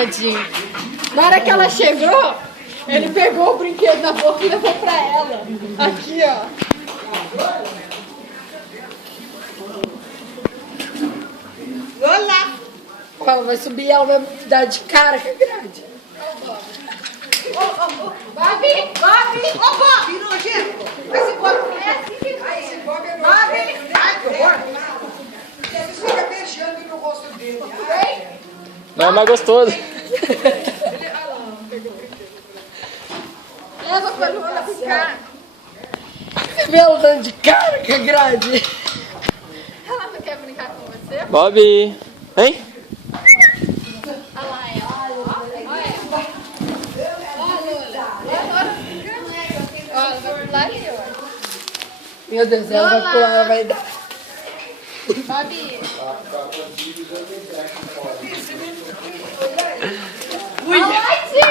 Tadinho. Na hora que ela chegou, ele pegou o brinquedo na boca e levou pra ela. Aqui, ó. Olá! Ela vai subir, ela vai dar de cara com a grade. Babi! Babi! Ô, Bob! Nojento! Esse Bob é assim que vai. Esse Bob é nojento. Ai, que horror! Ele fica beijando no rosto dele. Não é mais gostoso. Leva pra Luana ficar. Você vê ela dando de cara com a grade. Ela não quer brincar com você? Bob! Hein? Olha lá ela. Olha ela. Olha, Lula. Olha, vai pular ali, ó. Meu Deus, ela vai pular, ela vai dar. Babi.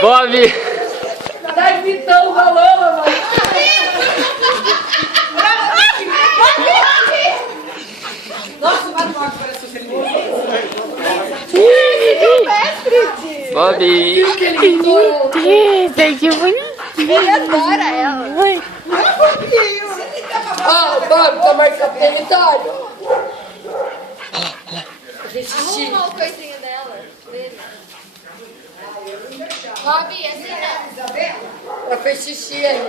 Bob! Tá gritando a Lola, mano. Nossa, o Babi parece o Celino. Bob! Que ele gritou. Que bonito. Ele adora ela. Oi. Ó, Bob, tá marcando território. Arruma o coisinho dela, dele. Bob, assim não. Ela fez xixi aí.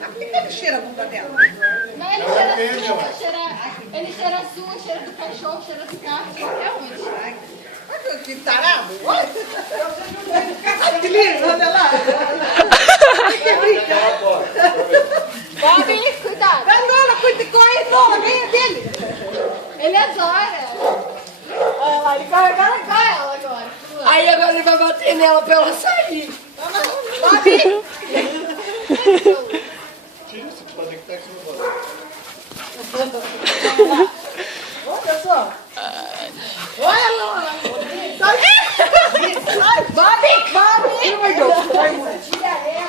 Por que ele cheira a bunda dela? Mas ele cheira sua, cheira do cachorro, cheira do carro, qualquer um. Olha que tarado. Olha. Ai, que lindo, olha lá. Que brinca. Bob, cuidado. A Lola, cuida, corre, Lola, ganha dele. Ele adora. Olha lá, ele corre ela agora. Aí agora ele vai bater nela pra ela sair. Bob! Olha só. Olha, Lola. Bob!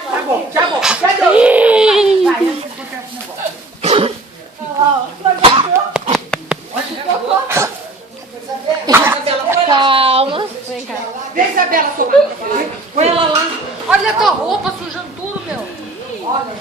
Tá bom, tá bom. Sai do... Vai, antes que acontece o negócio. Calma. Vem cá. Vem, Isabela, tomar. Põe ela lá. Olha a tua roupa sujando tudo, meu. Olha.